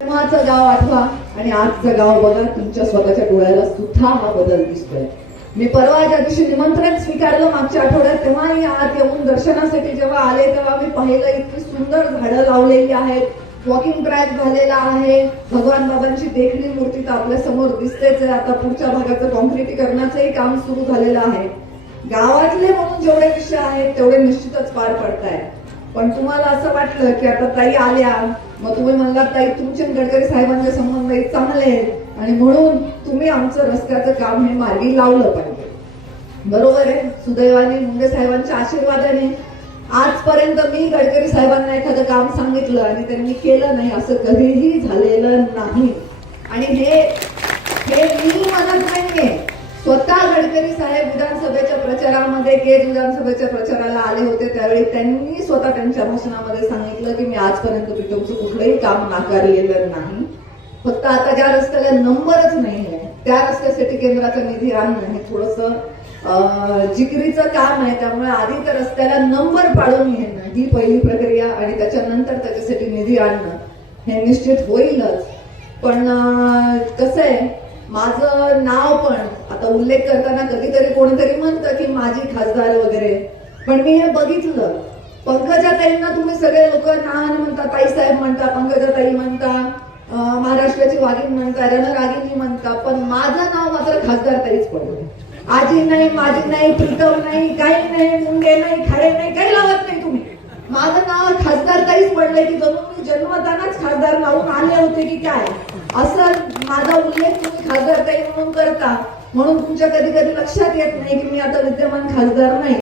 तेव्हाचं गाव आठवा. आणि आजचं गाव बघा तुमच्या स्वतःच्या डोळ्याला सुद्धा हा बदल दिसतोय. मी परवा ज्या दिवशी निमंत्रण स्वीकारलं मागच्या आठवड्यात तेव्हाही आत येऊन दर्शनासाठी जेव्हा आले तेव्हा मी पाहिलं इतकी सुंदर झाडं लावलेली आहेत. वॉकिंग ट्रॅक झालेला आहे. भगवान बाबांची देखणी मूर्ती तर आपल्यासमोर दिसतेच आहे. आता पुढच्या भागाचं कॉन्क्रिटीकरणाचंही काम सुरू झालेलं आहे. गावातले म्हणून जेवढे विषय आहेत तेवढे निश्चितच पार पडतायत. पण तुम्हाला असं वाटलं की आता ताई आल्या मग तुम्ही म्हणला ताई तुमचे गडकरी साहेबांचे संबंध एक चांगले आहेत. आणि म्हणून तुम्ही आमचं रस्त्याचं काम हे मार्गी लावलं पाहिजे. बरोबर आहे सुदैवाने मुंडे साहेबांच्या आशीर्वादाने. आजपर्यंत मी गडकरी साहेबांना एखादं काम सांगितलं आणि त्यांनी केलं नाही असं कधीही झालेलं नाही. आणि हे हे मी म्हणत नाहीये. स्वतः गडकरी साहेब विधानसभेच्या प्रचारामध्ये केज विधानसभेच्या प्रचाराला आले होते त्यावेळी त्यांनी स्वतः त्यांच्या भाषणामध्ये सांगितलं की मी आजपर्यंत तुमचं कुठलंही काम नाकारलेलं नाही. फक्त आता ज्या रस्त्याला नंबरच नाही आहे त्या रस्त्यासाठी केंद्राचा निधी आणणं हे थोडस जिकरीचं काम आहे त्यामुळे आधी त्या रस्त्याला नंबर पाडून घेणं ही पहिली प्रक्रिया आणि त्याच्यानंतर त्याच्यासाठी निधी आणणं हे निश्चित होईलच. पण कसं आहे माझं नाव पण आता उल्लेख करताना कधीतरी कोणीतरी म्हणतं की माझी खासदार वगैरे. पण मी हे बघितलं. पंकजा ताईंना तुम्ही सगळे लोक नावाने म्हणता ताई साहेब म्हणता पंकजा ताई म्हणता महाराष्ट्राची वाघीण म्हणता रणरागिनी म्हणता पण माझं नाव मात्र खासदार ताईच पडलं. आजी नाही माझी नाही प्रीतम नाही काही नाही मुंगे नाही खाडे नाही काही लावत नाही तुम्ही माझं नाव खासदार ताईच की जणू मी जन्मतानाच खासदार लावून आले होते की काय? असं माझा उल्लेख तुम्ही खासदार ताई म्हणून करता. म्हणून तुमच्या कधी कधी लक्षात येत नाही की मी आता विद्यमान खासदार नाही.